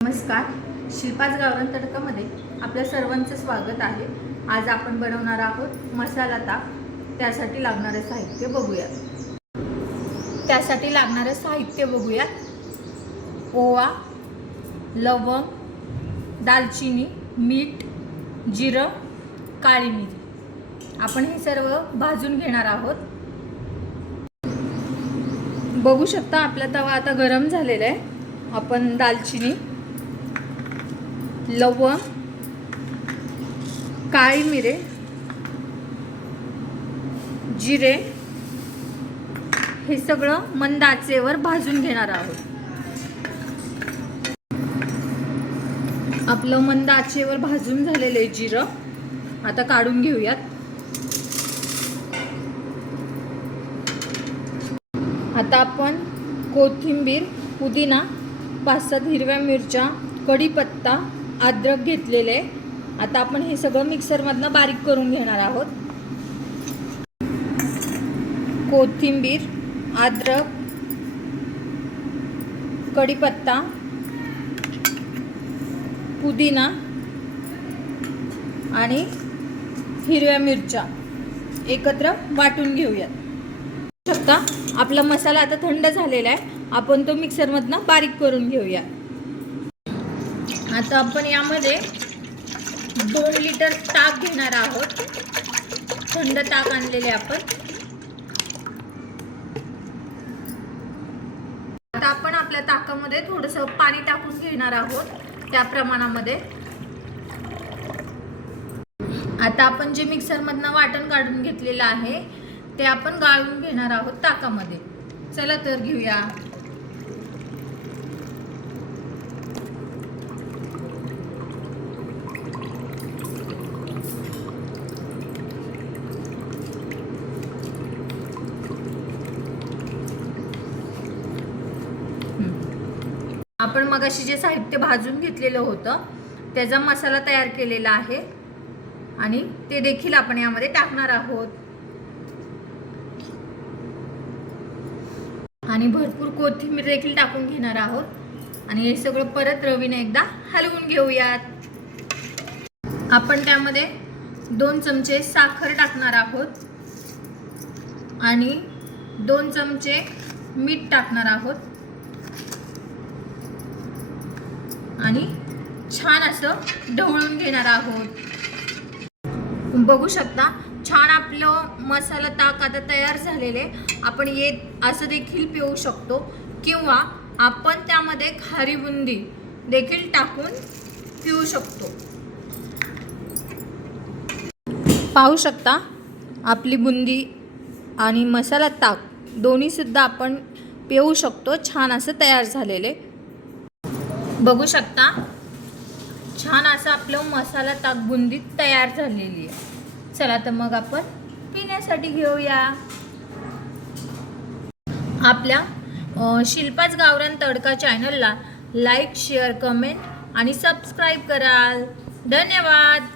नमस्कार, शिल्पाच गावरान तडकामध्ये आपल्या सर्वांचं स्वागत आहे। आज आपण बनवणार आहोत मसाला ताक। त्यासाठी लागणारे साहित्य बघूया। ओवा, लवंग, दालचिनी, मीठ, जिरं, काळी मिरी। आपण हे सर्व भाजून घेणार आहोत। बघू शकता आपला तवा आता गरम झालेला आहे। आपण दालचिनी, लवंग, काळी मिरे, जिरे हे सगळं मंद आचेवर भाजून घेणार आहोत। आपलं मंद आचेवर भाजून झालेले जिरं आता काढून घेऊयात। आता आपण कोथिंबीर, पुदिना, 5-7 हिरव्या मिरच्या, कढीपत्ता, अद्रक घेतलेले। आता आपण हे सगळं मिक्सरमधनं बारीक करून घेणार आहोत। कोथिंबीर, अद्रक, कढीपत्ता, पुदिना आणि हिरव्या मिरच्या एकत्र वाटून घेऊयात। शकता आपला मसाला आता थंड झालेला आहे। आपण तो मिक्सरमधनं बारीक करून घेऊया। आता आपण यामध्ये 2 लिटर ताक घेणार आहोत। थंड ताक आणलेले आपण। आता आपण आपल्या ताकामध्ये थोडंसं पाणी टाकून घेणार आहोत त्या प्रमाणामध्ये। आता आपण जे मिक्सरमधनं वाटण काढून घेतलेलं आहे ते आपण गाळून घेणार आहोत ताकामध्ये। चला तर घेऊया। आपण मगाशी जे साहित्य भाजून घेतलेलं होतं त्याचा मसाला तयार केलेला आहे आणि ते देखील आपण यामध्ये टाकणार आहोत। आणि भरपूर कोथिंबीर देखील टाकून घेणार आहोत आणि हे सगळं परत रवीने एकदा हलवून घेऊयात। आपण त्यामध्ये 2 चमचे साखर टाकणार आहोत आणि 2 चमचे मीठ टाकणार आहोत आणि छान असं ढवळून घेणार आहोत। बघू शकता छान आपलं मसाला ताक आता तयार झालेले। आपण असं देखील पिऊ शकतो किंवा आपण त्यामध्ये खारी बुंदी देखील टाकून पिऊ शकतो। पाहू शकता आपली बुंदी आणि मसाला ताक दोन्ही सुद्धा आपण पिऊ शकतो। छान असं तयार झालेले बघू शकता। छान असं आपलं मसाला ताक बुंदी तयार झालेली आहे। चला तर मग आपण पिण्यासाठी घेऊया। आपल्या शिल्पाच गावरान तडका चॅनलला लाईक, शेअर, कमेंट आणि सबस्क्राईब कराल। धन्यवाद।